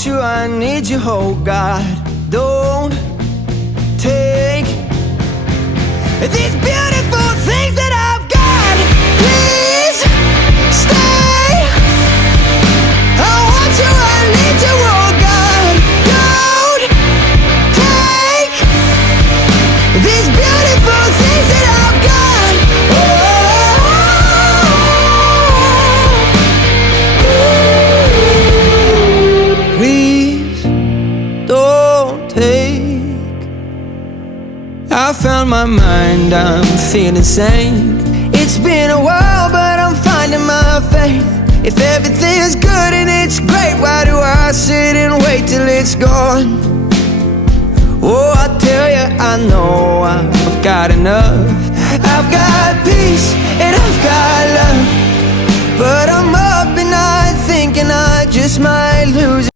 want you, I need you, oh God. Don't take these beautiful things that I've got. Please stay. I want you, I need you, oh God. Don't take these beautiful things that I've got. Please don't take. I found my mind, I'm feeling sane. It's been a while, but I'm finding my faith. If everything's good and it's great, why do I sit and wait till it's gone? Oh, I tell you, I know I've got enough. I've got peace and I've got love, but I'm up at night thinking I just might lose it.